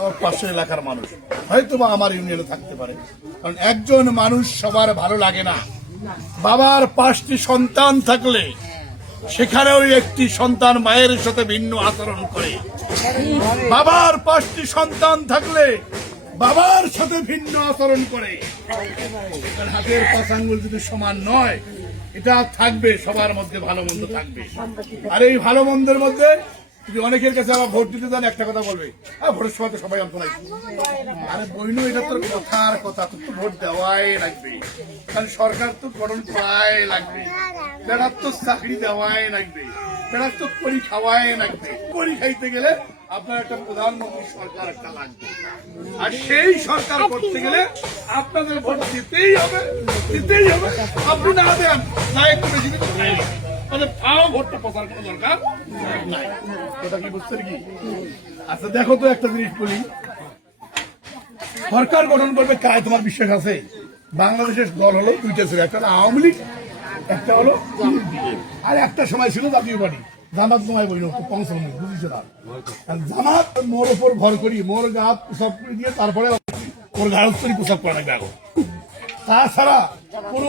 আমার পাশের এলাকার মানুষ, হয়তো বা আমার ইউনিয়নে থাকতে পারে, কারণ একজন মানুষ সবার ভালো লাগে না। বাবার 5টি সন্তান থাকলে সেখানেও একটি সন্তান মায়ের সাথে ভিন্ন আচরণ করে। বাবার 5টি সন্তান থাকলে বাবার সাথে ভিন্ন আচরণ করে। হাতের 5 আঙ্গুল যদি সমান নয়, এটা থাকবে, সবার মধ্যে ভালো মন্দ থাকবে। আর এই ভালো মন্দের মধ্যে যদি অনেকের কাছে আবার ভোট দিতে যান, একটা কথা বলবে, ভোটের সময় তো সবাই অন্ত লাগবে। আরে বইনু, এটা তোর কথার কথা, তোর তো ভোট দেওয়াই লাগবে, কারণ সরকার তো গঠন করাই লাগবে, বেড়ার তো চাকরি দেওয়াই লাগবে, বেড়ার তো করি খাওয়াই লাগবে। করি খাইতে গেলে আপনার একটা প্রধানমন্ত্রী সরকার একটা লাগবে, আর সেই সরকার করতে গেলে আপনাদের ভোট দিতেই হবে, দিতেই হবে। আপনি না দেন, না একটু বেশি দিতে মানে ফাও ভোটটা প্রচার করার দরকার নাই। কথা কি বুঝছেন কি? আচ্ছা দেখো তো, একটা জিনিস বলি, সরকার গঠন করবে কায়, তোমার বিশ্বাস আছে? বাংলাদেশের দল হলো 2টা ছিল, একটা হলো আওয়ামী লীগ, একটা হলো আর একটা সময় ছিল জাতীয় পার্টি। জামাত তোমায় বইল পৌঁছানো বুঝিস না, জামাত মোর ওপর ভর করি, মোর গা পোশাক করে দিয়ে তারপরে ওর গাড়ি পোশাক করা লাগবে। তাছাড়া কোনো